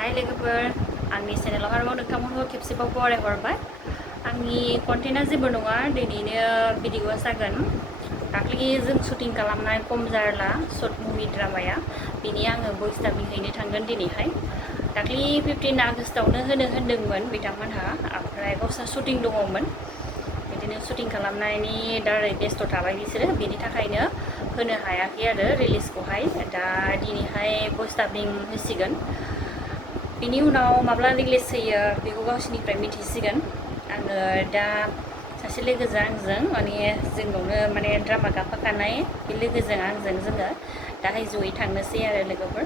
हाय लोगोफोर आंनि चेनेलाव आरोबाव नोंथांमोनखौ खेबसेबाव बरायहरबाय आंनि कन्टेन्टआ जेबो नङा दिनैनो भिडिअआ जागोन दाख्लि जों शुटिं खालामनाय कम जारला शर्ट मुभि ड्रामाया बिनि आङो भइस डाबिं हैनो थांगोन दिनैहाय दाख्लि 15 आगस्टआवनो होनो होनदोंमोन बिथांमोनहा ओमफ्राय गावसा शुटिं दङमोन बिदिनो शुटिं खालामनायनि दारै बेस्थ' थाबाय बिसोरो बेनि थाखायनो होनो हायाखै आरो रिलिजखौहाय दा दिनैहाय भइस डाबिं होसिगोन बिनि उनाव माब्ला रिलिज होयो बेखौ गावसोरनिफ्राय मिथिसिगोन आङो दा सासे लोगोजों आंजों माने जोंनावनो माने ड्रामा गाफाखानाय बे लोगोजों आंजों जोङो दाहाय जयै थांनोसै आरो लोगोफोर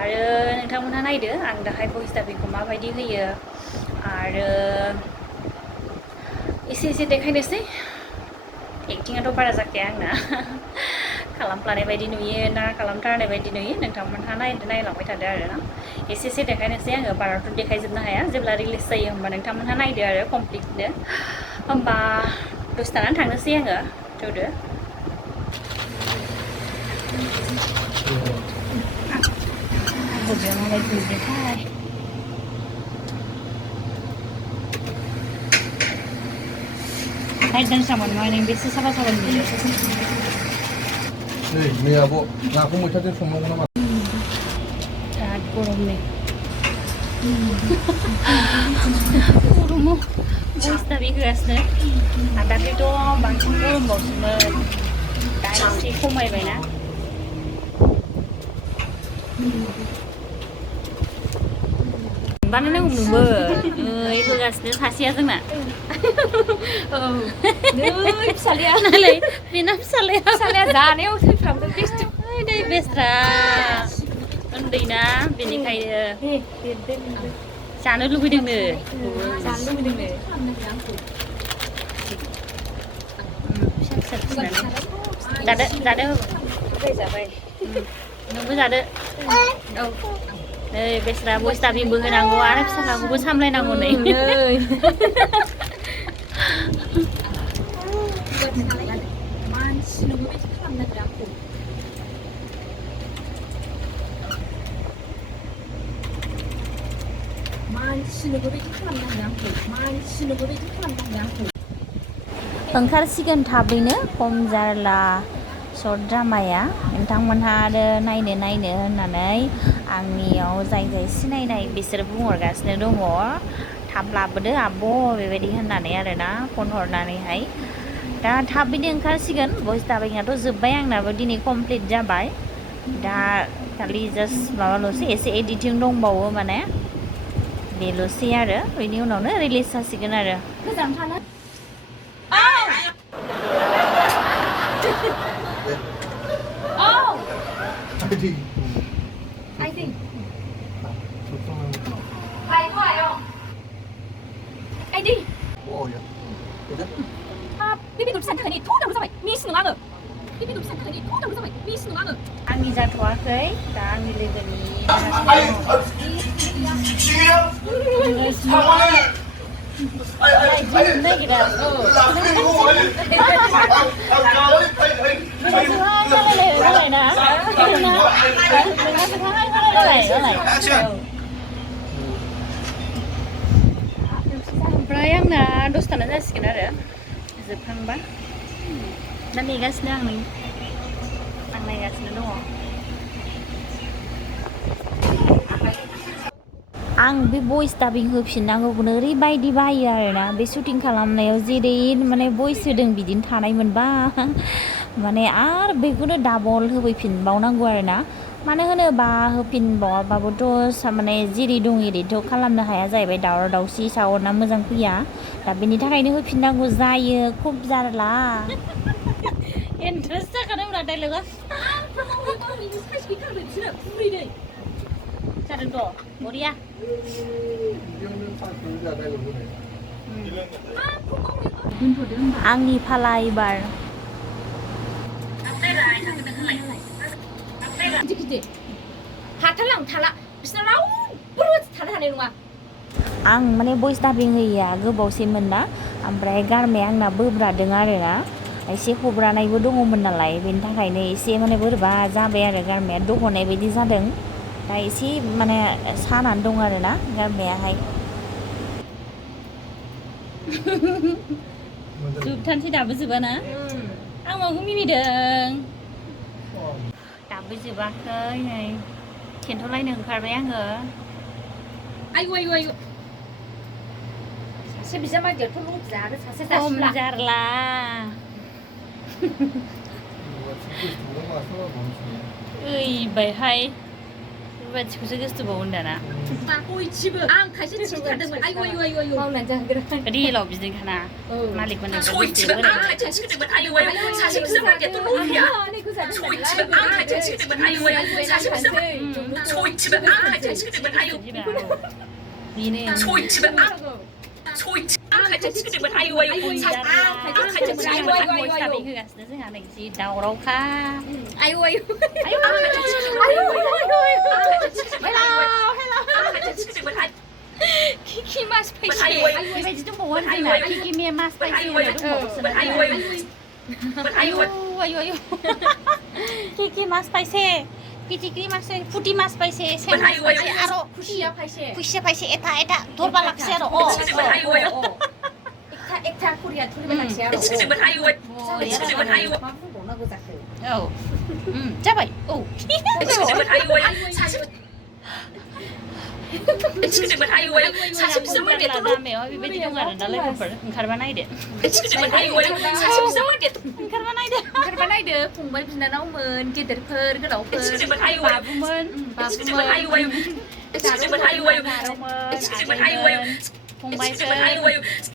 आरो नोंथांमोनहा नायदो आं दाहाय भइस डाबिंखौ माबायदि होयो आरो एसे देखायनोसै एक्टिंआथ' बारा जाखाया आंना खालामफ्लानाय बायदि नुयो ना खालामथारनाय बायदि नुयो नोंथांमोनहा नायलांबाय थादो आरो ना एसे देखायनोसै आङो बाराथ' देखायजोबनो हाया जेब्ला रिलिज जायो होमबा नोंथांमोनहा नायदो आरो कमप्लिटनो होमबा दसे थानानै थांनोसै आङो थौदो बबेयाव माबायदि नुयोथाय नायदों सामोन नों बेसे साफा नुयो नै नै आब' नाखौ मैथाजों संनांगौ नामा बिराद गरमनि गरमाव भइस डाबिं होगासिनो आरो दाख्लैथ' बांसिन गरमबावसोमोन दा एसे खमायबायना बानायनांगौ नोंबो ओइ होगासिनो सासेया जोंना औ नै फिसालाया नालाय बेना फिसालाया जानायाव थैफ्रामदों बेस्थ' नै बेस्रा उन्दैना बेनिखायनो जानो लुबैदोंनो फिसा फिसिनानै जादो जाबाय नोंबो जादो औ नै बेस्रा भइस डाबिंबो होनांगौ आरो फिसालाखौबो सामलायनांगौ नै ओंखारसिगोन थाबैनो कम जारला शर्ट ड्रामाया नोंथांमोनहा आरो नायनो होननानै आंनियाव जाय सिनायनाय बिसोर बुंहरगासिनो दङ थाब लाबोदो आब' बेबायदि होननानै आरोना फन हरनानैहाय दा थाबैनो ओंखारसिगोन भइस डाबिंआथ' जोब्बाय आंनाबो दिनै कमप्लिट जाबाय दा खालि जास्ट माबाल'सै एसे एडिटिं दंबावो माने बेल'सै आरो बेनि उनावनो रिलिज जासिगोन आरो गोजान थानो I think. 아이디. 뭐야? 그래? 아, 비비도 비싼 타니 통으로 잡아. 미스는 않아. 비비도 비싼 타니 통으로 잡아. 미스는 않아. आंनि जाथ'वाखै दा आंनि लोगोनि ओमफ्राय आंना दसे थाना जासिगोन आरो जोबखांबा दा नेगासिनो आं नायगासिनो दङ आं बे भइस डाबिं होफिननांगौखौनो ओरैबायदि बायो आरोना बे शुटिं खालामनायाव जेरै माने भइस होदों बिदिनो थानाय मोनबा माने आरो बेखौनो डाबल होफैफिनबावनांगौ आरोना मानो होनोबा होफिनबावाबाबोथ' माने जेरै दं एरैथ' खालामनो हाया जाहैबाय दावराव दावसि साउन्डआ मोजां फैया दा बेनि थाखायनो होफिननांगौ जायो खुब जारला इन्ट्रेस्ट जाखादोंब्रा डायलगा जादोंथ' बरिया आंनि फाला एबार आं माने भइस डाबिं होयैया गोबावसैमोन ना ओमफ्राय गारमाया आंना बोब्रादों आरोना एसे हब्रानायबो दङमोन नालाय बेनि थाखायनो एसे माने बोरैबा जाबाय आरो गारमाया दह'नाय बायदि जादों दा एसे माने सानानै दं आरोना गारमायाहाय जोबथानसै दाबो जोबाना आं माखौ मिनिदों दाबो जोबाखै नै खेन्थ'लायनो ओंखारबाय आङो आयु सासे बिजामादैयाथ' ल'जा आरो सासे खम जारला ओइबायहाय बेबादिखौसो गोसोबावो दाना बयथिबो आं खायसे थिखिथारदोंमोन आयु मावनानै जाहोग्रा रियेलाव बिदिनोखाना मालिकमोननो सयथिबो आं खायसे थिखिदोंमोन आयु सासे बिजामादैयाथ' ल'फिया सयथिबो आं खायसे थिखिदोंमोन आयु सासे बिजामादै सयथिबो आं खायसे थिखिदोंमोन आयु बेनो सयथिबो आं खायसे थिखिदोंमोन आयु होगासिनो जोंहा नै जि दावरावखा आयु Kiki mas paise. बेबायदि दंबावो आरो जोंना किकि मे मास पाइसे होननाय दंबावोसोना आयु किकि मास पाइसे पिटिक्रि मास फुटि मास पाइसे सेम मास पाइसे आरो खुसिया पाइसे एटा धरबा लागसे आरो एकथा खुरिया थुरिबा लागसे आरो मा बुंबावनांगौ जाखो जाबाय सासे बिजामादैयाथ' लामायाव बेबायदि दं आरो ना लोगोफोर ओंखारबा नायदो ओंखारबा नायदो फंबाय बिनानावमोन गेदेरफोर गोलावफोर बाबुमोन फंबायफोर